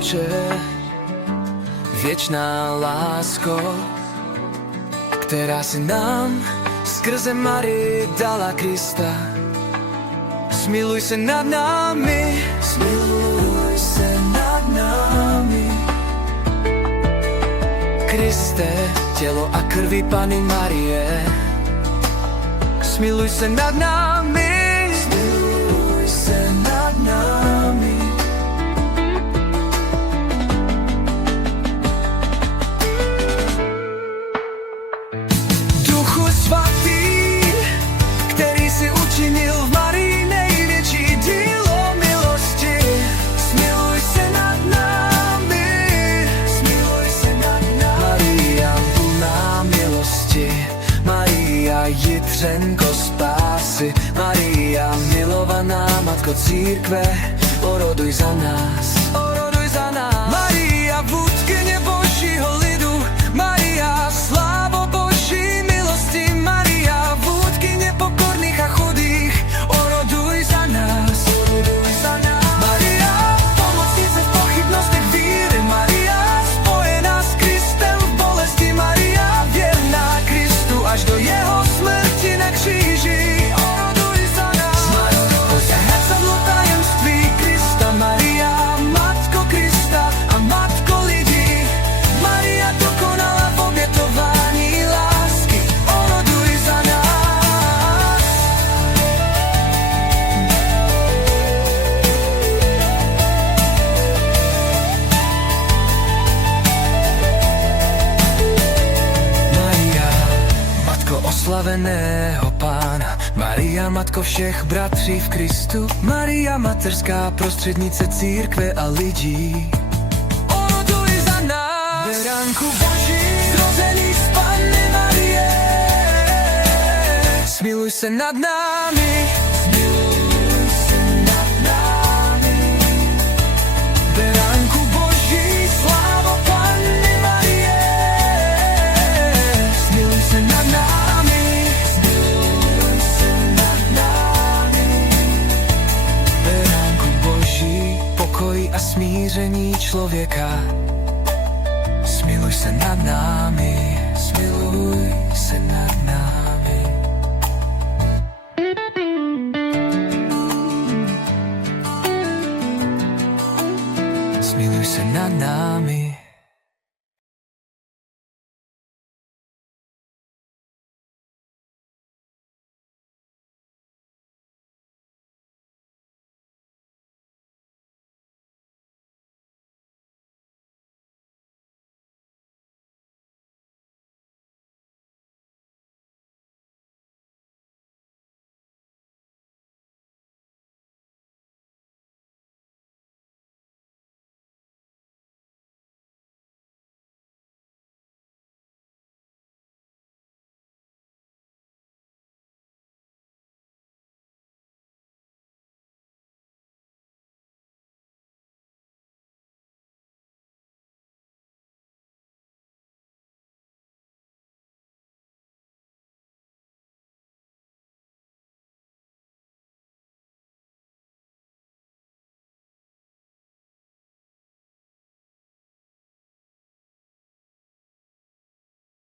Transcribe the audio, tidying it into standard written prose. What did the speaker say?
Otče, věčná lásko, která si nám skrze Marii dala Krista. Smiluj se nad námi, smiluj se nad námi. Kriste, tělo a krvi Panny Marie, smiluj se nad námi, smiluj se nad námi. Duchu svatý, který si učinil v Marii největší dílo milosti, smiluj se nad námi, smiluj se nad námi. Maria plná milosti, Maria jitřenko spásy, Maria milovaná matko církve, oroduj za nás, oroduj za nás. Maria vůdkyně božího lidu, Maria slávo boží milosti, Maria vůdkyně pokorných a chudých, oroduj za nás, oroduj za nás. Maria pomocnice v pochybnostech víry, Maria spojená s Kristem v bolesti, Maria věrná Kristu až do jeho smrti na kříži, oroduj za nás. Matko zahecadlo tajemství Krista, Maria matko Krista a matko lidí, Maria dokonala v obětování lásky, oroduj za nás. Maria, matko oslaveného Pána, Maria matko všech bratří v Kristu, Maria mateřská prostřednice církve a lidí, oroduj za nás. Beránku Boží, zrozený z Panny Marie, smiluj se nad námi, smiluj se nad námi. Beránku Boží, slávo Panny Marie, smiluj se nad námi, smiluj se nad námi. Beránku Boží, pokoj a smíření člověka, smiluj se nad námi, smiluj se nad námi.